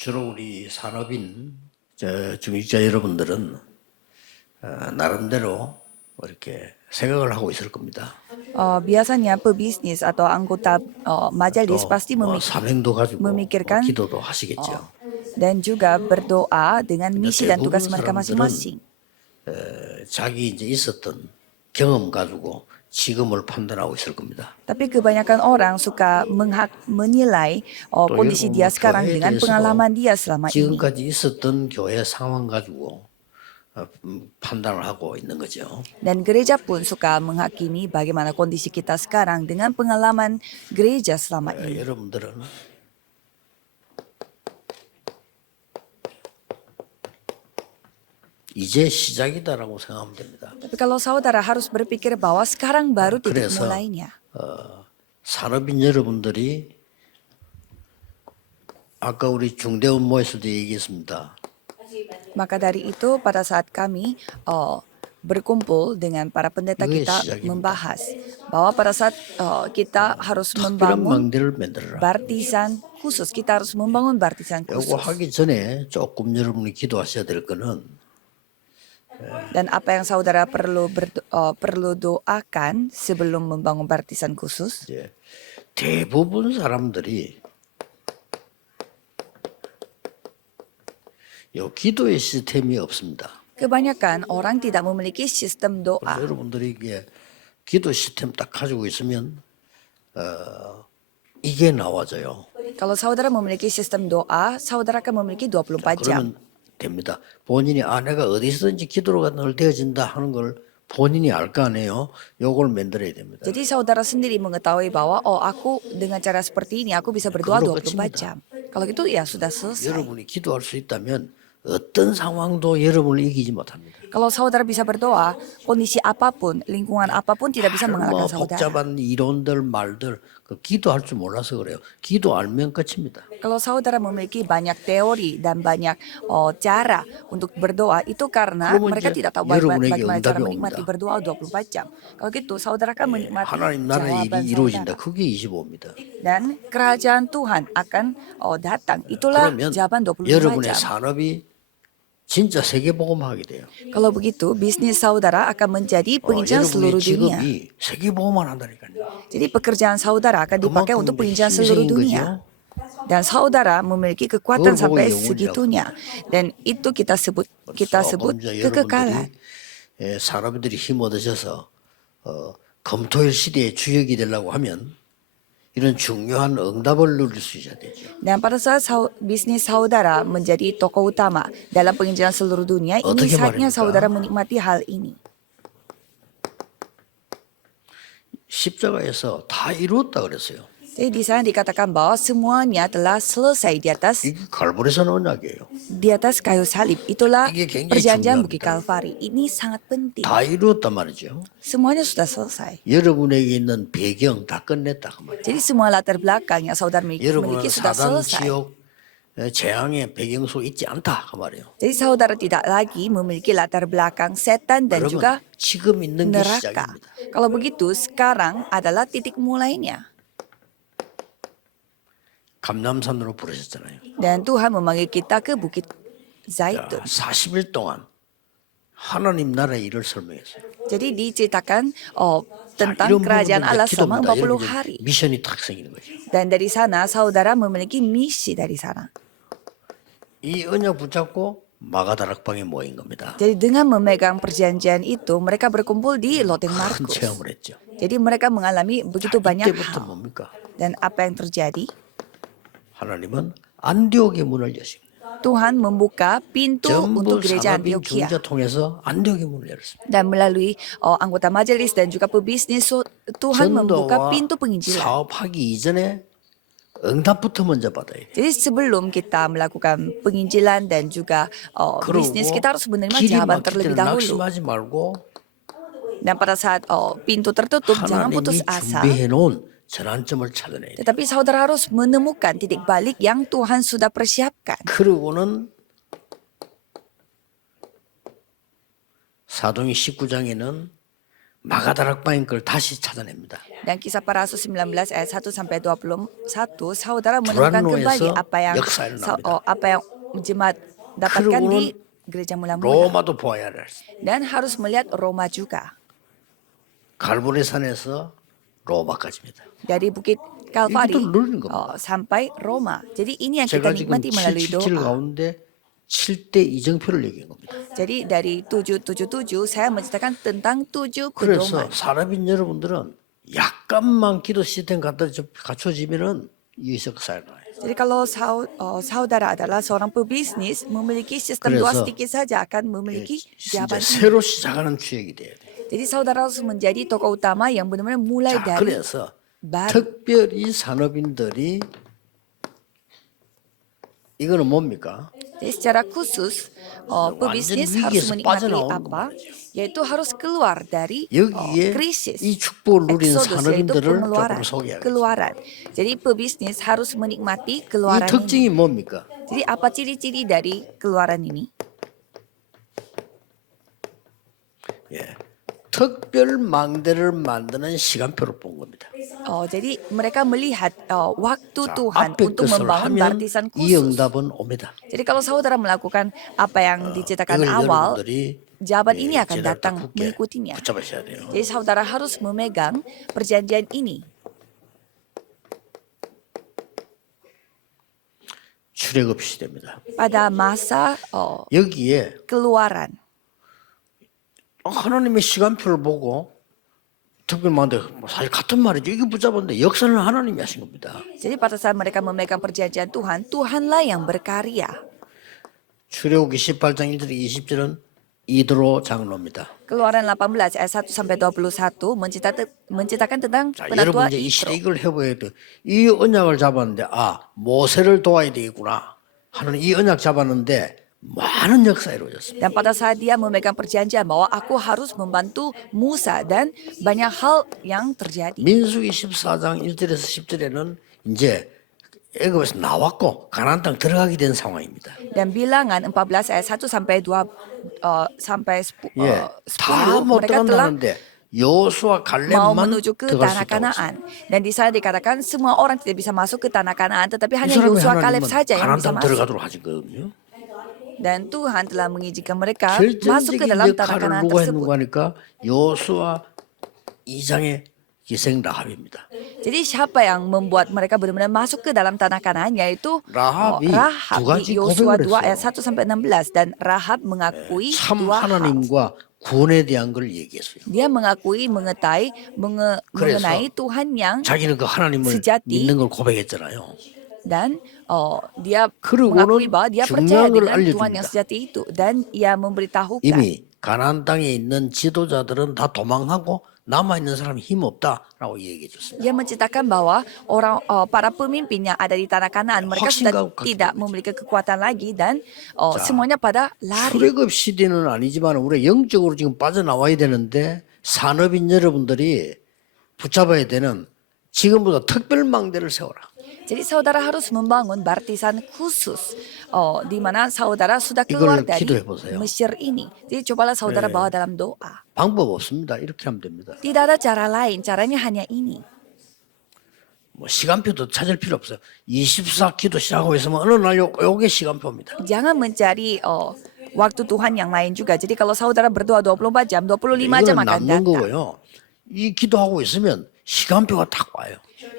주로 우리 산업인 중직자 여러분들은 나름대로 이렇게 생각을 하고 있을 겁니다. Biasanya pebisnis atau anggota majelis pasti 사명도 가지고 memikirkan 기도도 하시겠죠. dan juga berdoa dengan misi dan tugas 대부분 mereka 사람들은 masing-masing. 자기 이제 있었던 경험 가지고 지금을 판단하고 있을 겁니다. Tapi kebanyakan orang suka menilai kondisi dia sekarang dengan pengalaman dia selama ini. 지금까지 있었던 교회 상황 가지고 판단을 하고 있는 거죠. Dan gereja pun suka menghakimi bagaimana kondisi kita sekarang dengan pengalaman gereja selama ini. 여러분들은 이제 시작이다라고 생각하면 됩니다. Tapi kalau saudara harus berpikir bahwa sekarang baru titik 그래서 mulainya. 산업인 여러분들이 아까 우리 중대 업무에서도 얘기했습니다. Maka dari itu pada saat kami berkumpul dengan para pendeta Itu kita sijak입니다. membahas bahwa pada saat kita harus 특별한 membangun 망대를 만들어라. bartisan khusus, kita harus membangun bartisan 요거 khusus. 하기 전에 조금 여러분이 기도하셔야 될 거는 Dan apa yang saudara perlu doakan sebelum membangun bartisan khusus? 이제 대부분 사람들이 요 기도의 시스템이 없습니다. Kebanyakan orang tidak memiliki sistem 그래서 doa. 여러분들이 이게 기도 시스템 딱 가지고 있으면 이게 나와져요. Kalau saudara memiliki sistem doa, saudara akan memiliki 24 jam. 그러면 됩니다. 본인이 내가 어디서든지 기도로가 늘 되어진다 하는 걸 본인이 알 거 아니에요. 요걸 만들어야 됩니다. Jadi saudara sendiri mengetahui bahwa aku dengan cara seperti ini aku bisa berdoa 24 jam. Kalau gitu ya sudah selesai. 여러분이 기도할 수 있다면 어떤 상황도 여러분을 이기지 못합니다. Kalau saudara bisa berdoa, kondisi apapun, lingkungan apapun tidak bisa mengalahkan saudara. 복잡한 이론들 말들 그 기도할 줄 몰라서 그래요. 기도 알면 끝입니다. Kalau saudara memiliki banyak teori dan banyak cara untuk berdoa, itu karena 그러면 mereka 이제 tidak tahu 여러분에게 bagaimana cara 응답이 menikmati 옵니다. berdoa 24 jam. Kalau gitu saudara akan menikmati 하나님 나라의 jawaban 일이 이루어진다. saudara. 그게 25입니다. Dan kerajaan Tuhan akan datang. Itulah 그러면 jawaban 24 여러분의 jam. 산업이 진짜 세계복음하게 돼요. Kalau begitu, bisnis saudara akan menjadi penginjilan seluruh 여러분의 dunia. 직업이 세계복음만 한다니까요. Jadi pekerjaan saudara akan dipakai 그만큼 untuk penginjilan 힘이 seluruh 생긴 dunia. 거죠. Dan saudara memiliki kekuatan 그걸 보고 sampai 영혼이라고 segitunya. Dan itu kita sebut 이제 kekekalan. 여러분들이 사람들이 힘 얻으셔서 검토일 시대의 주역이 되려고 하면 이런 중요한 응답을 누릴 수 있어야 되죠. Dan pada saat bisnis saudara menjadi tokoh utama dalam penginjilan seluruh dunia, ini 어떻게 saatnya 말입니까? saudara menikmati hal ini. 십자가에서 다 이루었다 그랬어요. Jadi di sana dikatakan bahwa semuanya telah selesai di atas 이게 갈보리산 언약이에요. kayu salib. Itulah 이게 굉장히 perjanjian Bukit 중요합니다. Kalvari. Ini sangat penting. 다 이루었단 말이죠. Semuanya sudah selesai. 여러분에게 있는 배경 다 끝냈다 그 말이에요. Jadi semua latar belakang yang saudara 여러분은 miliki sudah 사단 selesai. 지옥 재앙의 배경 속에 있지 않다 그 말이에요. Jadi saudara tidak lagi memiliki latar belakang setan dan juga 그러면 지금 있는 게 neraka. 시작입니다. Kalau begitu, sekarang adalah titik mulainya. 감남산으로 부르셨잖아요. Dan Tuhan memanggil kita ke Bukit 자, Zaitun. 40일 동안 하나님 나라의 일을 설명했어요. Jadi diceritakan tentang 이런 kerajaan 부분은 Allah 이제 selama 기도입니다. 40 여러분 hari. 미션이 탁 생기는 거죠. Dan dari sana saudara memiliki misi dari sana. 이 언약 붙잡고 마가다락방에 모인 겁니다. Jadi dengan memegang perjanjian itu, mereka berkumpul di Loteng 큰 Markus. 체험을 했죠. Jadi mereka mengalami begitu banyak 이때부터 hal. 뭡니까? Dan apa yang terjadi? 하나님은 안디옥의 문을 여십니다. Tuhan membuka pintu 전부 untuk gereja 산업인 Antioquia. 중자 통해서 안디옥의 문을 열었습니다. Dan melalui anggota majelis dan juga pebisnis, Tuhan membuka 전도와 pintu penginjilan. 사업하기 이전에 응답부터 먼저 받아야 돼요. Jadi sebelum kita melakukan penginjilan dan juga bisnis, kita harus menerima 길이 막힐 jawaban terlebih 때는 dahulu. 낙심하지 말고 Dan pada saat pintu tertutup, jangan 하나님이 putus asa. 준비해 놓은 전환점을 찾아내야 돼요. Tetapi saudara harus menemukan titik balik yang Tuhan sudah persiapkan. 그러고는 사도행 19장에는 마가다락방인 걸 다시 찾아냅니다. Dan kisah para rasul 19 ayat 1 sampai 21, saudara menemukan kembali 역사에 나옵니다. apa yang jemaat dapatkan di gereja mula-mula. 로마도 보아야 할. Dan harus melihat Roma juga. 갈보리산에서 로마까지입니다. Dari Bukit Kalvari 이것도 누리는 겁니다. sampai Roma. Jadi ini yang kita 제가 지금 nikmati melalui 777 doa. 가운데 7대 이정표를 얘기한 겁니다. Jadi dari 777 saya menceritakan tentang 7 그래서 pedoman. 사람인 여러분들은 약간만 기도 시스템 갖춰지면은 이석사에 나와요. Jadi kalau saudara adalah seorang pebisnis memiliki sistem doa 그래서 sedikit saja akan memiliki 진짜 jawaban. 새로 시작하는 주역이 돼야 돼. Jadi saudara harus menjadi tokoh utama yang benar-benar mulai 자, dari 그래서 baru. 특별히 산업인들이 이거는 뭡니까? Jadi secara khusus pebisnis 완전 harus 위기에서 menikmati 빠져나오는 apa? 거죠. Yaitu harus keluar dari 여기에 krisis. 이 축복을 누린 Exodus, yaitu 산업인들을 pengeluaran, 조금 소개하겠습니다. keluaran. Jadi pebisnis harus menikmati 이 keluaran 특징이 ini. 뭡니까? Jadi apa ciri-ciri dari keluaran ini? 예. 특별 망대를 만드는 시간표를 본 겁니다. Jadi mereka melihat waktu 자, Tuhan 앞에 untuk 것을 membangun 하면 baptisan 이 khusus. 응답은 옵니다. Jadi kalau saudara melakukan apa yang diceritakan 이걸 awal, 여러분들이 jawaban ini akan 제대로 datang 굳게 mengikutinya. 붙잡으셔야 돼요. Jadi saudara harus memegang perjanjian ini. 출애굽 시대입니다. Pada masa 여기에 keluaran. 하나님의 시간표를 보고 특별 망대 사실 같은 말이죠. 이게 붙잡았는데 역사는 하나님이 하신 겁니다. Jadi pada saat mereka memegang perjanjian Tuhan, Tuhanlah yang berkarya. 출애굽기 18장 1절 20절은 이드로 장로입니다. Keluaran 18 ayat 1 sampai 21 menceritakan tentang 자, penatua 여러분 이제 이 Yitro. 시대 이걸 해보야 돼. 이 언약을 잡았는데 모세를 도와야 되겠구나 하는 이 언약 잡았는데 많은 역사 이루어졌습니다. Dan pada saat dia memegang perjanjian bahwa aku harus membantu Musa dan banyak hal yang terjadi. 민수기 14장 1절에서 10절에는 이제 애굽에서 나왔고 가나안 땅 들어가게 된 상황입니다. Dan bilangan 14 ayat 1 sampai 2 sampai 10 예, 다 못 mereka telah 들어간다는데 여호수아 mau 갈렙만 menuju ke 들어갈 수 tanah 있다고 했습니다. Kanaan. Dan di sana dikatakan semua orang tidak bisa masuk ke tanah Kanaan, tetapi 이 hanya 사람이 Yosua Kaleb 하나님은 saja yang 가나안 bisa 땅 masuk. 들어가도록 하셨거든요. Dan Tuhan telah mengizinkan mereka masuk ke 결정적인 dalam tanah 역할을 Kanaan 누가 tersebut. 했는가 하니까 여호수아 2장의 기생 라합입니다. Jadi siapa yang membuat mereka benar-benar masuk ke dalam tanah Kanaan, yaitu 라합이 Rahab 두 가지 di Yosua 고백을 2 ayat 했어요. 1 sampai 16. Dan Rahab mengakui 참 dua hal. 하나님과 구원에 대한 걸 얘기했어요. Dia mengakui mengenai Tuhan yang 자기는 그 하나님을 sejati. 믿는 걸 고백했잖아요. dan dia 그리고는 mengakui bahwa dia percaya 중요한 걸 dengan Tuhan yang 알려줍니다. sejati itu dan ia memberitahukan. 이미 가나안 땅에 있는 지도자들은 다 도망하고 남아 있는 사람이 힘 없다라고 얘기해 줬습니다. Dia menceritakan bahwa para pemimpin yang ada di tanah Kanaan mereka sudah tidak memiliki kekuatan lagi dan semuanya pada lari. 출애굽 시대는 아니지만 우리 영적으로 지금 빠져나와야 되는데 산업인 여러분들이 붙잡아야 되는 지금보다 특별 망대를 세워라. Jadi saudara harus membangun baptisan khusus di mana saudara sudah keluar 이걸 dari 기도해 보세요. Mesir ini. Jadi cobalah saudara bawa dalam doa. 방법 없습니다. 이렇게 하면 됩니다. Tidak ada cara lain, caranya hanya ini. 뭐 시간표도 찾을 필요 없어요. 24 기도 시작하고 있으면 어느 날 요게 시간표입니다. Jangan mencari waktu Tuhan yang lain juga. Jadi kalau saudara berdoa 24 jam, 25 jam 이거는 akan 남는 datang. 거고요. 이 기도하고 있으면 시간표가 딱 와요.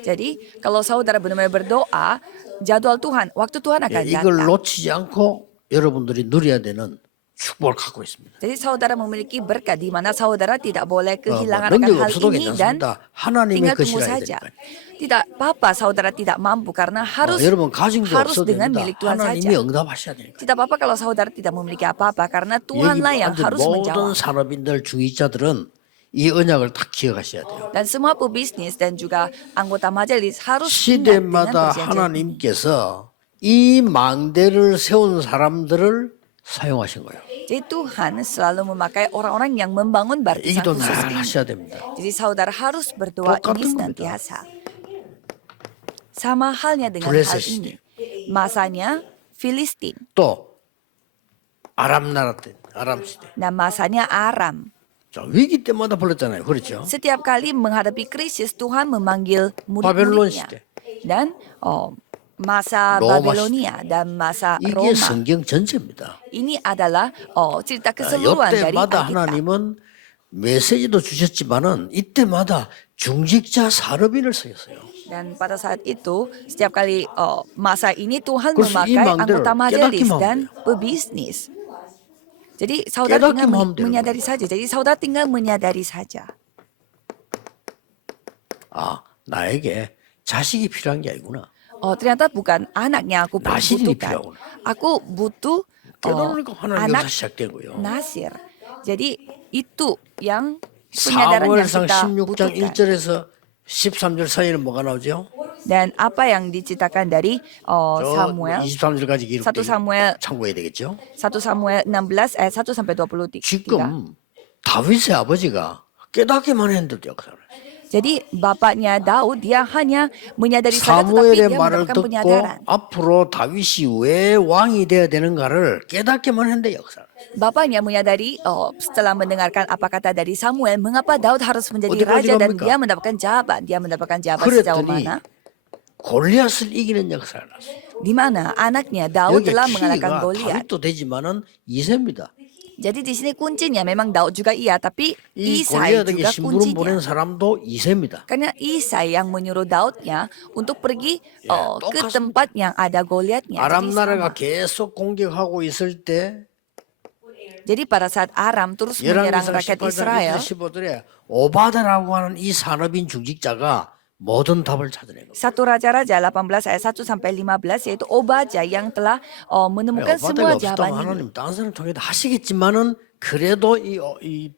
Jadi kalau saudara benar-benar berdoa, jadwal Tuhan, waktu Tuhan akan 이걸 datang. 놓치지 않고 여러분들이 누려야 되는 축복을 갖고 있습니다. Jadi saudara memiliki berkat di mana saudara tidak boleh kehilangan 뭐 akan 능력 hal 없어도 ini dan 괜찮습니다. 하나님의 tinggal tunggu 것이라 해야 saja. 되니까요. Tidak apa-apa saudara tidak mampu karena harus 여러분 가진 거 harus 없어도 dengan 됩니다. milik Tuhan 하나님이 saja. 응답하셔야 되니까. Tidak apa-apa kalau saudara tidak memiliki apa-apa karena 여기 Tuhanlah yang 앉은 harus 모든 menjawab. 산업인들 중위자들은 이 언약을 다 기억하셔야 돼요. Dan semua pebisnis dan juga anggota majelis harus ingat dengan 시대마다 perjanjian. 하나님께서 이 망대를 세운 사람들을 사용하신 거예요. Jadi Tuhan selalu memakai orang-orang yang membangun 이 baptisan 기도 khusus 늘 ini. 하셔야 됩니다. Jadi saudara harus berdoa 똑같은 ini 겁니다. senantiasa. Sama halnya dengan 블레셋 hal 시대. ini. Masanya Filistin 또 아람 나라 때 아람 시대. dan masanya Aram. 자, 위기 때마다 불렀잖아요. 그렇죠? Setiap kali menghadapi krisis, Tuhan memanggil 바벨론 murid-muridnya. 시대. Dan masa 로마 Babilonia dan masa 이게 Roma. 성경 전체입니다. Ini adalah cerita keseluruhan dari 이때마다 Alkitab. 하나님은 메시지도 주셨지만은 이때마다 중직자 산업인을 쓰였어요. Dan pada saat itu, setiap kali masa ini Tuhan 그래서 이 memakai 망대를 anggota majelis 깨닫기만 dan 하면 pebisnis. Jadi saudara tinggal 깨닫기만 하면 되는 menyadari 거예요. saja. Jadi saudara tinggal menyadari saja. 아, 나에게 자식이 필요한 게 아니구나. Oh, ternyata bukan anak yang aku 나실이 butuhkan. 필요하구나. Aku butuh 깨달으니까 하나님 anak 역사 시작되고요. nasir. Jadi itu yang penyadaran yang 사무엘상 kita 16장 butuhkan. 1절에서 13절 사이는 뭐가 나오죠? Dan apa yang diceritakan dari Samuel 23절까지 1 기록되어 Samuel 참고해야 되겠죠? 1 Samuel 16 ayat 1 sampai 23. 지금 다윗의 아버지가 깨닫기만 했는데 역사를. Jadi bapaknya Daud dia hanya menyadari saja tetapi 사무엘의 dia 말을 mendapatkan 듣고 penyadaran. 앞으로 다윗이 왜 왕이 돼야 되는가를 깨닫기만 했는데 역사를. Bapaknya menyadari setelah mendengarkan apa kata dari Samuel, mengapa Daud harus menjadi 어디까지 raja dan 갑니까? dia mendapatkan jawaban. Dia mendapatkan jawaban sejauh 그랬더니 mana? 골리앗을 이기는 역사를 났어요. Di mana anaknya Daud 여기 telah mengalahkan 키가 Goliat. 다윗도 되지만은 이세입니다. Jadi di sini kuncinya memang Daud juga iya, tapi 이 Isai 골리앗에게 juga 심부름 보낸 kuncinya. 사람도 이세입니다. Karena Isai yang menyuruh Daudnya untuk pergi ke 똑같습니다. tempat yang ada Goliatnya. 아람 Jadi 나라가 sama. 계속 공격하고 있을 때 Jadi pada saat Aram terus menyerang 열왕기상 rakyat 18장 Israel, 15절에 오바다라고 하는 이 산업인 중직자가 모든 답을 찾아낸 겁니다. 1 Raja-Raja 18 ayat 1 sampai 15 yaitu Obadja yang telah menemukan semua 오바다가 없었다면 jawaban ini. 하나님 다른 사람 통해 하시겠지만은 그래도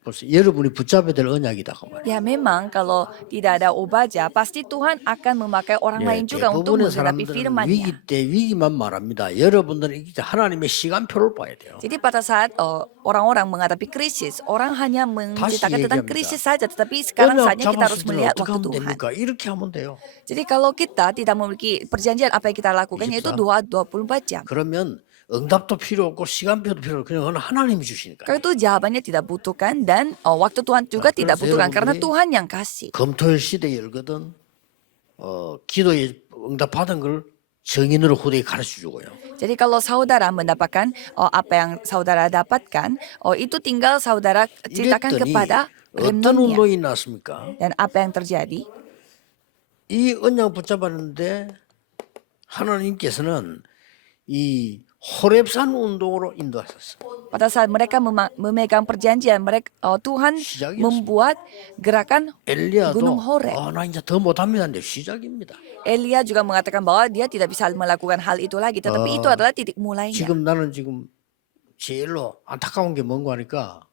벌써 여러분이 붙잡아야 될 언약이다 그 말이에요. Ya memang kalau tidak ada Obadja pasti Tuhan akan memakai orang lain juga untuk 대부분의 menggenapi 사람들은 firman-Nya. 위기 때 위기만 말합니다. 여러분들은 이제 하나님의 시간표를 봐야 돼요. Jadi pada saat orang-orang menghadapi krisis, orang hanya menceritakan tentang 얘기합니다. krisis saja, tetapi sekarang 언약 saatnya kita harus 잡았을 때 melihat 어떻게 waktu 하면 Tuhan. 됩니까? 이렇게 하면 돼요. Jadi kalau kita tidak memiliki perjanjian apa yang kita lakukan yaitu 24. doa 24 jam. 그러면 응답도 필요 없고 시간표도 필요 없고 그냥 그건 하나님이 주시니까. Karena itu jawabannya tidak butuhkan dan waktu Tuhan juga tidak 그래서 butuhkan karena 여러분들이 Tuhan yang kasih. 검토일 시대에 열거든 기도에 응답받은 걸 정인으로 후대에 가르쳐 주고요. Jadi kalau saudara mendapatkan apa yang saudara dapatkan, itu tinggal saudara ceritakan 이랬더니 kepada 어떤 remnantnya. 운동이 났습니까? Dan apa yang terjadi? 이 언약 붙잡았는데 하나님께서는 이 호렙산 운동으로 인도하셨어요. Pada saat mereka memegang perjanjian, Tuhan 시작이었습니다. membuat gerakan 엘리야도 Gunung Horeb. 나 이제 더 못합니다. 근데 시작입니다. Elia juga mengatakan bahwa dia tidak bisa melakukan hal itu lagi, tetapi itu adalah titik mulainya. 지금 나는 지금 제일로 안타까운 게 뭔가 하니까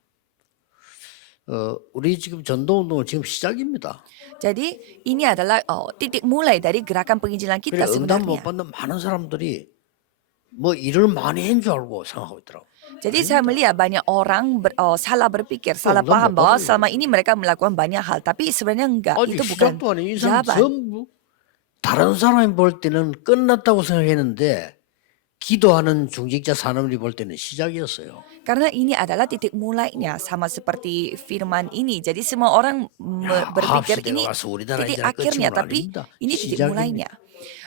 우리 지금 전도 운동은 지금 시작입니다. Jadi ini adalah titik mulai dari gerakan penginjilan kita 그래 응답 못 sebenarnya. 받는 많은 사람들이 뭐 일을 많이 한 줄 알고 생각하고 있더라고. Jadi saya melihat banyak orang salah berpikir, salah 너무 paham bahwa 바빠요. selama ini mereka melakukan banyak hal, tapi sebenarnya enggak. 아직 Itu bukan 시작도 안 해. 이 사람 jawaban. 전부 다른 사람이 볼 때는 끝났다고 생각했는데 기도하는 중직자 산업이 볼 때는 시작이었어요. Karena ini adalah titik mulainya, sama seperti firman ini. Jadi semua orang 야, berpikir 합시다. ini 가서 우리나라 titik 이제는 akhirnya, 끝이구나. tapi 아닙니다. ini titik 시작입니다. mulainya.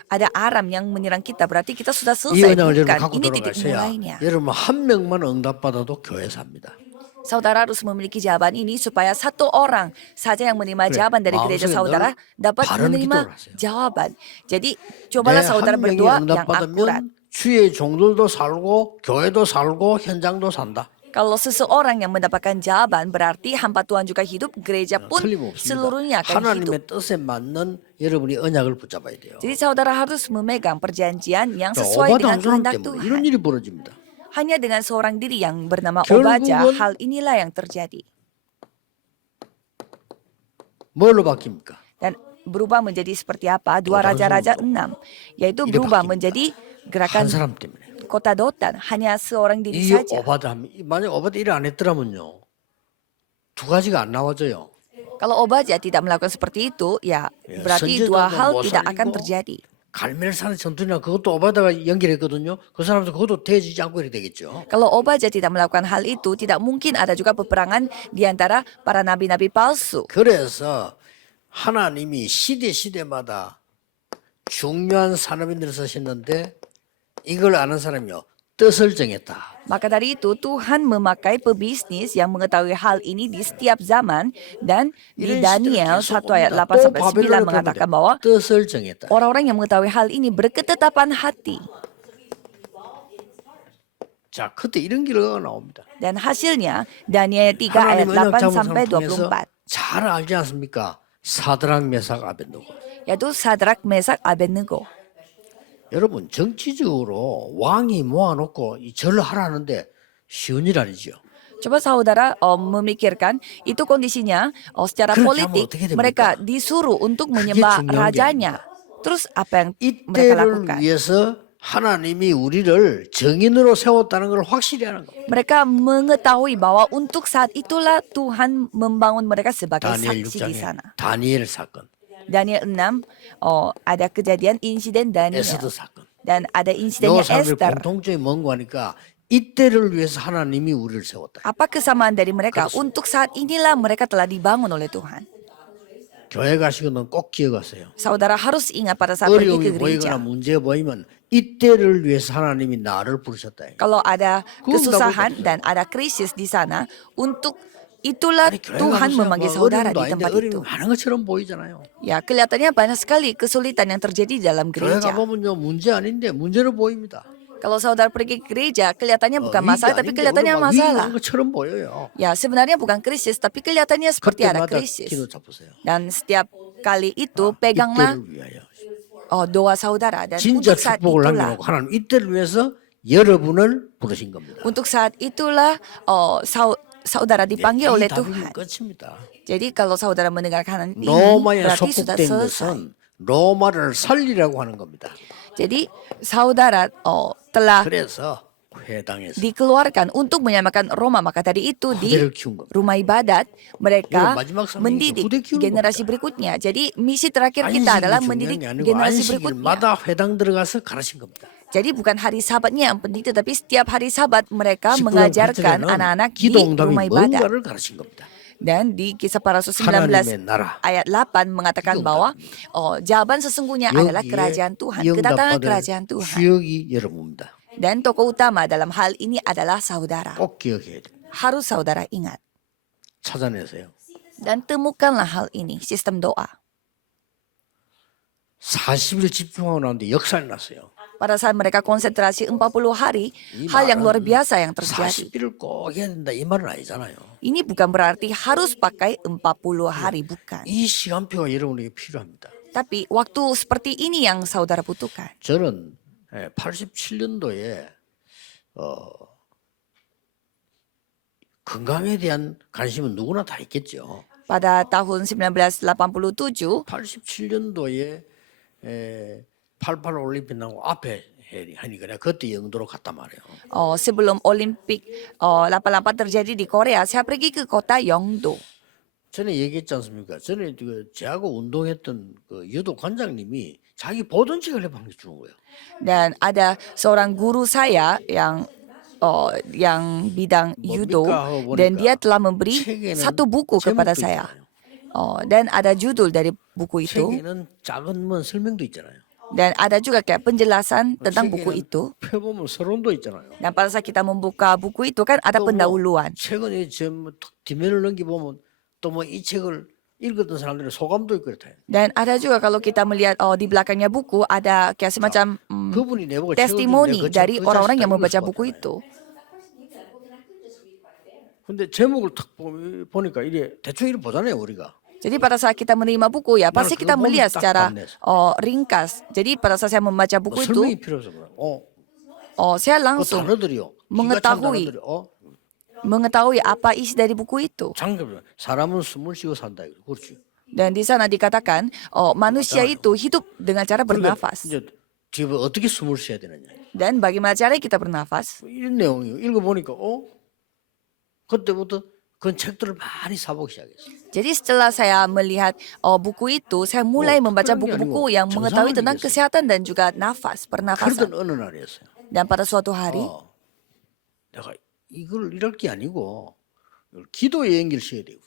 Ada Aram yang menyerang kita, berarti kita sudah 이 selesai. 언약을 여러분 Bukan, 갖고 ini titik 돌아가셔야 mulainya. 여러분 한 명만 응답받아도 교회 삽니다. Saudara harus memiliki jawaban ini supaya satu orang saja yang menerima 그래, jawaban dari gereja 마음속에 saudara 늘 dapat 바른 menerima 기도를 하세요. jawaban. Jadi cobalah 내 saudara 한 명이 berdoa yang akurat. 응답받으면 주의 종들도 살고 교회도 살고 현장도 산다. Kalau seseorang yang mendapatkan jawaban berarti hamba Tuhan juga hidup, gereja pun 틀림없습니다. seluruhnya akan hidup. 하나님의 뜻에 맞는 여러분이 언약을 붙잡아야 돼요. Jadi saudara harus memegang perjanjian yang 자, sesuai 오바다 dengan 한 사람 kehendak 때문에 Tuhan. 이런 일이 벌어집니다. Hanya dengan seorang diri yang bernama 결국은 Obadja, hal inilah yang terjadi. 뭘로 바뀝니까? Dan berubah menjadi seperti apa? 2 Dotan Raja-Raja Solo. 6. Yaitu Ini berubah bagian menjadi 한 gerakan 사람 때문에. kota Dotan. Hanya seorang diri 이 saja. 오바다 만약 오바다 일 안 했더라면요 두 가지가 안 나와져요. Kalau Obadja tidak melakukan seperti itu, ya Ya, berarti senjata dua dan hal mau tidak akan salinggo. terjadi. 갈멜산의 전투나 그것도 오바다가 연결했거든요. 그 사람도 그것도 되어지지 않고 이렇게 되겠죠. Kalau Obadya tidak melakukan hal itu, tidak mungkin ada juga peperangan di antara para nabi-nabi palsu. 그래서 하나님이 시대마다 중요한 산업인들을 쓰셨는데 이걸 아는 사람이요. 뜻을 정했다. Maka dari itu Tuhan memakai pebisnis yang mengetahui hal ini di setiap zaman dan di Daniel 1 ayat 8 sampai 9 mengatakan bahwa 뜻을 정했다. orang-orang yang mengetahui hal ini berketetapan hati. 자, 그때 이런 결과가 나옵니다. Dan hasilnya Daniel 3 ayat 하나님의 8 언약 sampai 잠언을 통해서 24 잘 알지 않습니까? 사드락 메삭 아벤노고. yaitu Sadrak, Mesak, Abednego. 여러분 정치적으로 왕이 모아놓고 이 절을 하라는데 쉬운 일 아니죠. Coba saudara memikirkan itu kondisinya secara 그렇게 politik 하면 어떻게 됩니까? mereka disuruh untuk menyembah 중요한 게 rajanya. Terus apa yang mereka 이때를 lakukan? 위해서 하나님이 우리를 정인으로 세웠다는 걸 확실히 하는 겁니다. Mereka mengetahui bahwa untuk saat itulah Tuhan membangun mereka sebagai 다니엘 saksi di 6장에 sana. 다니엘 사건, Daniel 6 ada kejadian insiden Daniel 에스더 사건. dan ada 요 insidennya 사람들 Esther. 공통점이 뭔가 하니까 이때를 위해서 하나님이 우리를 세웠다. Apa kesamaan dari mereka? Untuk saat inilah mereka telah dibangun oleh Tuhan. 교회 가시고는 꼭 기억하세요. Saudara harus ingat pada saat pergi ke 어려움이 보이거나 gereja. 문제 보이면 이때를 위해서 하나님이 나를 부르셨다. Kalau ada 그건 kesusahan 나보다 dan ada krisis di sana, untuk itulah 아니, 교회 Tuhan 가서 memanggil 뭐 saudara 어려움도 di 아닌데 tempat 어려움이 itu. 많은 것처럼 보이잖아요. Ya, kelihatannya banyak sekali kesulitan yang terjadi di dalam 교회 gereja. 가보면요 문제 아닌데 문제로 보입니다. Kalau saudara pergi ke gereja, kelihatannya bukan 위기 masalah, tapi 아닌데 kelihatannya 오늘 막 위기 masalah. 오는 것처럼 보여요. Ya, sebenarnya bukan krisis, tapi kelihatannya seperti ada 그때마다 krisis. 기도 잡으세요. Dan setiap kali itu peganglah 이때를 위하여. doa saudara. Dan 진짜 untuk saat 축복을 itulah, 남겨놓고 하나님 이때를 위해서 여러분을 부르신 겁니다. untuk saat itulah saudara dipanggil oleh 이 답이면 Tuhan. 끝입니다. Jadi kalau saudara mendengarkan ini, 로마에 berarti sudah 속국된 selesai. 것은 로마를 살리라고 하는 겁니다. Jadi saudara telah 그래서 회당에서 dikeluarkan untuk menyamakan Roma. Maka tadi itu di 후대를 키운 겁니다. rumah ibadat mereka 이건 마지막 사명이죠. mendidik 후대 키우는 generasi 겁니다. berikutnya. Jadi misi terakhir kita adalah 안식일이 mendidik 중요한 게 아니고 generasi berikutnya. 안식일마다 회당 들어가서 가르친 겁니다. Jadi bukan hari Sabatnya yang penting, tetapi setiap hari Sabat mereka 10분 mengajarkan 발전에는 anak-anak di 기도 응답이 rumah ibadat. 뭔가를 가르친 겁니다. Dan di Kisah Para Rasul 하나님의 19 나라. ayat 8 mengatakan 기도 bahwa jawaban sesungguhnya adalah 여기에 kerajaan Tuhan, 이 kedatangan 응답받을 kerajaan Tuhan. 주역이 여러분입니다. Dan tokoh utama dalam hal ini adalah saudara. 꼭 기억해야 돼요. Harus saudara ingat. 찾아내세요. Dan temukanlah hal ini, sistem doa. 40일 집중하고 나는데 역사가 났어요. Pada saat mereka konsentrasi 40 hari, 이 hal yang luar 말은 biasa yang terjadi. 40일을 꼭 해야 된다 이 말은 아니잖아요. Ini bukan berarti harus pakai 40 hari, bukan. 이 시간표가 여러분에게 필요합니다. Tapi waktu seperti ini yang saudara butuhkan. 저는 87년도에 건강에 대한 관심은 누구나 다 있겠죠. Pada tahun 1987, 87년도에 88 올림픽 나고 앞에 하니까 내가 그때 영도로 갔단 말이에요. sebelum Olimpik 88 terjadi di Korea, saya pergi ke kota Yeongdo. 전에 얘기했지 않습니까? 전에 그 저하고 운동했던 그 유도 관장님이 자기 보던 책을 해방해 주는 거예요. Dan ada seorang guru saya yang bidang judo, 하고 dan 보니까 dia telah memberi 책에는 satu buku kepada 제목도 saya. 있잖아요. Dan ada judul dari buku itu, 책에는 작은 뭐 설명도 있잖아요. dan ada juga kayak penjelasan tentang buku 책에는 itu. 펴보면 서론도 있잖아요. Dan pada saat kita membuka buku itu kan ada 또 뭐 pendahuluan. 최근에 좀 뒷면을 넘겨보면 또 뭐 이 책을 읽었던 사람들의 소감도 있고 그렇다. Dan ada juga kalau kita melihat di belakangnya buku ada kayak semacam 그분이 내보고 testimoni dari orang-orang yang membaca buku itu. 근데 제목을 탁 보니까 이래 대충 이래 보잖아요 우리가. Jadi pada saat kita menerima buku ya pasti kita 그거 melihat 보면 딱 secara 답내서. ringkas. Jadi pada saat saya membaca 뭐 buku 설명이 itu, 필요 없어. saya 그 langsung 단어들이요. 기가 찬 mengetahui 단어들이. mengetahui apa isi dari buku itu. 장갑. 사람은 숨을 쉬고 산다. 그렇지. Dan di sana dikatakan manusia itu hidup dengan cara 그러니까 bernafas. 이제 뒤에 어떻게 숨을 쉬어야 되느냐. Dan bagaimana cara kita bernafas? 이런 내용이요. 읽어보니까 그때부터 그런 책들을 많이 사보기 시작했어요. Jadi setelah saya melihat buku itu, saya mulai membaca 특별한 게 buku-buku 아니고 yang mengetahui 정상을 tentang 얘기했어요. kesehatan dan juga nafas, pernafasan. 그러던 어느 날이었어요. Dan pada suatu hari, 내가 이걸 이럴 게 아니고 이걸 기도에 연결시켜야 되고.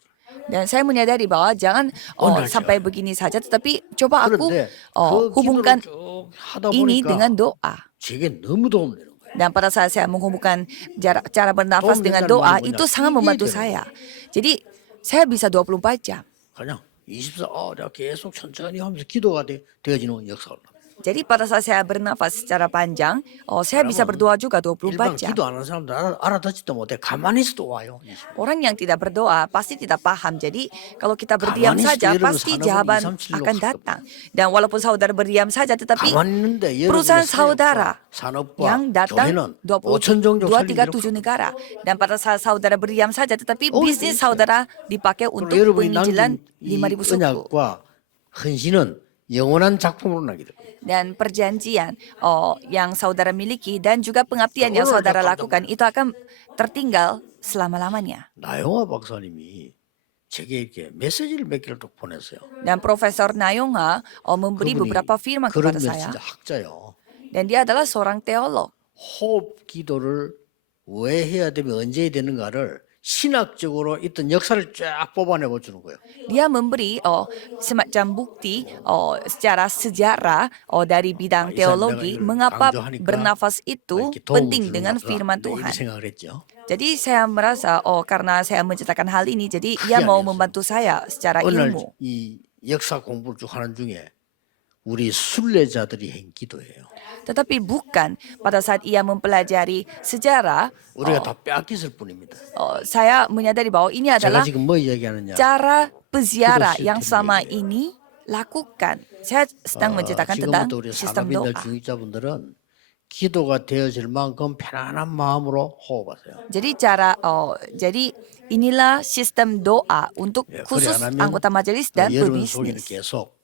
dan saya menyadari bahwa jangan Benar, sampai begini saja, tetapi coba aku 그런데 그 hubungkan 기도를 쭉 하다 ini 보니까 dengan doa. 제게 너무 도움되는 거예요. Dan pada saat saya menghubungkan cara bernafas dengan doa, itu sangat membantu saya. Jadi saya bisa 24 jam. 그냥 24, 내가 계속 천천히 하면서 기도가 되어지는 역사가 올라. Jadi pada saat saya bernafas secara panjang, saya bisa berdoa juga 24 일반 jam. 기도 안 하는 사람들 알아듣지도 못해. 가만히 있어도 와요. Orang yang tidak berdoa pasti tidak paham. Jadi kalau kita berdiam 가만히 saja, 있어도 여러분 pasti 산업은 jawaban 2, 3, 7로 akan datang. Dan walaupun saudara berdiam saja, tetapi 가만히 있는데 perusahaan 여러분의 saudara 산업과 yang datang 교회는 20, 5천 종족 237 negara. Dan pada saat saudara berdiam saja, tetapi bisnis saudara dipakai untuk 여러분이 penginjilan 남긴 이 5,000 suku. 언약과 헌신은 영원한 작품으로 나게 됩니다. Dan perjanjian yang saudara miliki dan juga pengabdian yang saudara lakukan itu akan tertinggal selama-lamanya. 나영화 박사님이 제게 이렇게 메시지를 몇 개를 또 보냈어요. Dan Profesor Nayonga memberi 그분이 beberapa firman 그런 kepada saya. 진짜 학자요. Dan dia adalah seorang teolog. 호흡 기도를 왜 해야 되면 언제 해야 되는가를 신학적으로 있던 역사를 쫙 뽑아내 보주는 거예요. Dia memberi semacam bukti secara sejarah dari bidang teologi mengapa bernafas itu penting dengan firman 이렇게 Tuhan. 생각을 했죠. Jadi saya merasa karena saya menceritakan hal ini, jadi ia mau membantu saya secara 오늘 ilmu. 이 역사 공부를 쭉 하는 중에 우리 순례자들이 한 기도예요. Tetapi bukan pada saat ia mempelajari sejarah, 우리가 다 빼앗겼을 뿐입니다. saya menyadari bahwa ini 제가 adalah 지금 뭐 얘기하느냐? cara peziarah Itu yang sistem selama ini. ini lakukan. Saya sedang menceritakan tentang 지금부터 우리 sistem 산업인들 doa. 중직자분들은 기도가 되어질 만큼 편안한 마음으로 호흡하세요. Jadi inilah sistem doa untuk 예, 그래 khusus 안 하면 anggota majelis dan 여러분 속에는 pebisnis. 계속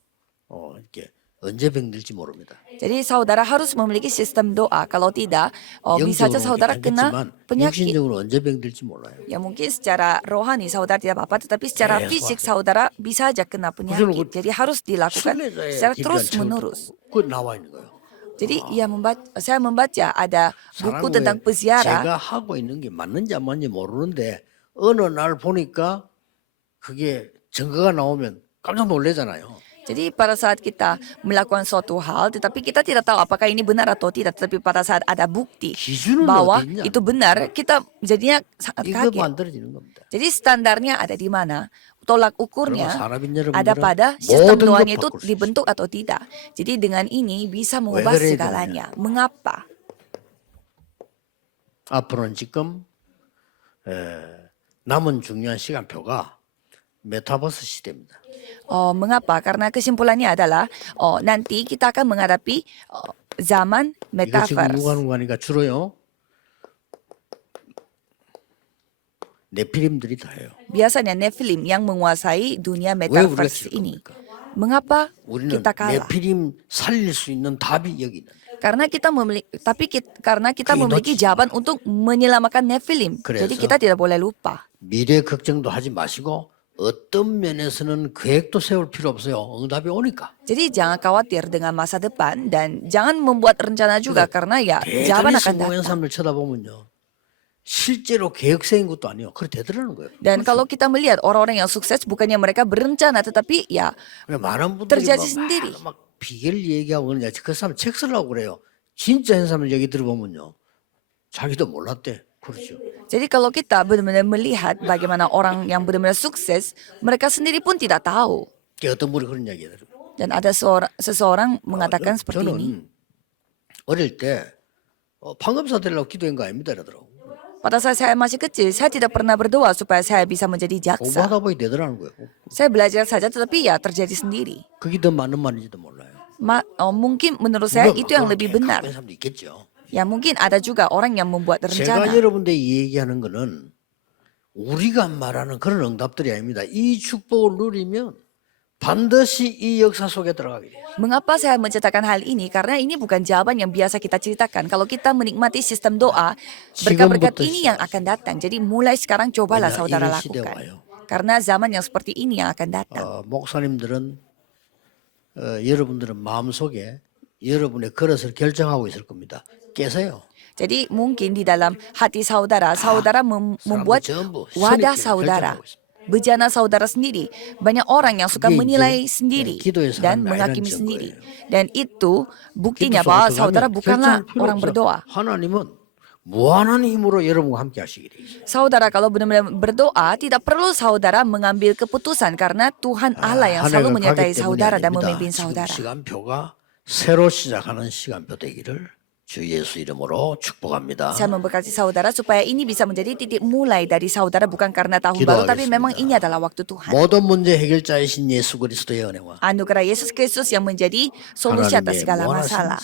이렇게 언제 병들지 모릅니다. Jadi saudara harus memiliki sistem doa. Kalau tidak, bisa saja saudara kena 괜찮겠지만 penyakit. 육신적으로 언제 병들지 몰라요. Ya mungkin secara rohani saudara tidak apa-apa, tetapi secara Yes, fisik Pak. saudara bisa saja kena penyakit. Jadi harus dilakukan 순례자의 secara 기도한 terus 책을 menerus. 그 나와 있는 거예요. Jadi saya membaca ada buku 사람은 tentang peziarah. 제가 하고 있는 게 맞는지 안 맞는지 모르는데 어느 날 보니까 그게 증거가 나오면 깜짝 놀라잖아요. Jadi pada saat kita melakukan suatu hal, tetapi kita tidak tahu apakah ini benar atau tidak. Tetapi pada saat ada bukti 기준은 bahwa 어디 있냐? itu benar, kita jadinya sangat 이거 kaget. 만들어지는 겁니다. Jadi standarnya ada di mana? Tolak ukurnya 그러면 사람인 ada 여러분들은 pada sistem 모든 걸 doanya itu 바꿀 수 있어요. dibentuk atau tidak. Jadi dengan ini bisa mengubah 그래야 segalanya. Mengapa? 앞으로는 지금 남은 중요한 시간표가 메타버스 시대입니다. Mengapa? Karena kesimpulannya adalah nanti kita akan menghadapi zaman 이거 지금 누가 metaverse. 하는 거 아니까 주로요. 네피림들이 다 해요. Biasanya Nephilim yang menguasai dunia 왜 우리가 metaverse 질 ini. 겁니까? Mengapa 우리는 kita kalah? 네피림 살릴 수 있는 답이 여기 있는. Karena kita memiliki 놓치지 jawaban untuk menyelamatkan Nephilim. 그래서 Jadi kita tidak boleh lupa. 미래 걱정도 하지 마시고 어떤 면에서는 계획도 세울 필요 없어요. 응답이 오니까. Jadi jangan khawatir dengan masa depan dan jangan membuat rencana juga karena ya jawaban 대단히 akan 성공한 datang. 사람을 쳐다보면요. 실제로 계획 세운 것도 아니에요. 그래 되더라는 거예요. Dan kalau kita melihat orang-orang yang sukses bukannya mereka berencana tetapi ya 그래, 많은 분들이 terjadi sendiri. 막 비결 얘기하고 그러냐. 그 사람 책 쓰려고 그래요. 진짜 한 사람 얘기 들어보면요. 자기도 몰랐대. 그렇죠. Jadi kalau kita benar-benar melihat bagaimana orang yang benar-benar sukses, mereka sendiri pun tidak tahu. 어떤 분이 그런 얘기 해요. Dan ada seseorang mengatakan seperti ini. 저는 어릴 때 판검사 되려고 기도한 거 아닙니다. 이러더라고. Pada saat saya masih kecil, saya tidak pernah berdoa supaya saya bisa menjadi jaksa. 공부하다 보니 되더라는 거예요. Saya belajar saja tetapi ya terjadi sendiri. 그게 더 맞는 말인지도 몰라요. Mungkin menurut saya itu yang lebih benar. 그런 사람도 있겠죠. Ya mungkin ada juga orang yang membuat 제가 rencana. 여러분들 얘기하는 거는 우리가 말하는 그런 응답들이 아닙니다. 이 축복을 누리면 반드시 이 역사 속에 들어가게 돼요. Mengapa saya menceritakan hal ini? Karena ini bukan jawaban yang biasa kita ceritakan. Kalau kita menikmati sistem doa, berkat-berkat ini yang akan datang. Jadi mulai sekarang cobalah 왜냐, saudara 이런 시대 lakukan. 와요. Karena zaman yang seperti ini yang akan datang. 목사님들은 여러분들은 마음속에 여러분의 그릇을 결정하고 있을 겁니다. 깨세요. Jadi mungkin di dalam hati saudara, saudara membuat 전부 wadah 선입견을 saudara. 결정하고 있습니다. Bejana saudara sendiri. Banyak orang yang suka 이게 menilai 이제, sendiri 기도에서 dan 하는 menghakimi 아이러니 sendiri. 증거예요. Dan itu buktinya 기도 bahwa 속에 saudara 들어가면 bukanlah 결정할 필요 orang 없어. berdoa. 하나님은 무한한 힘으로 여러분과 함께 하시게 돼 있어요. Saudara kalau benar-benar berdoa, tidak perlu saudara mengambil keputusan karena Tuhan Allah yang 한 selalu 해가 menyertai 가기 때문이 saudara dan 아닙니다. memimpin 지금 saudara. 시간표가 새로 시작하는 시간표 되기를 주 예수 이름으로 축복합니다. Saya memberkati saudara supaya ini bisa menjadi titik mulai dari saudara bukan karena tahun baru, tapi memang ini adalah waktu Tuhan. 모든 문제 해결자이신 예수 그리스도의 은혜와 Anugerah Yesus Kristus yang menjadi solusi atas segala masalah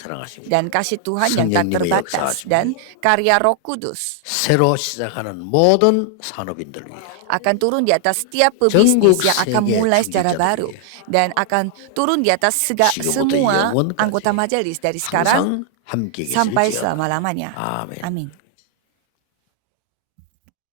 dan kasih Tuhan yang tak terbatas dan karya Roh Kudus 새로 시작하는 모든 산업인들 위해 akan turun di atas setiap pebisnis yang akan mulai secara baru dan akan turun di atas semua anggota majelis dari sekarang 항상 함께 계시길 sampai 지어다. selama-lamanya. 아멘. Amin.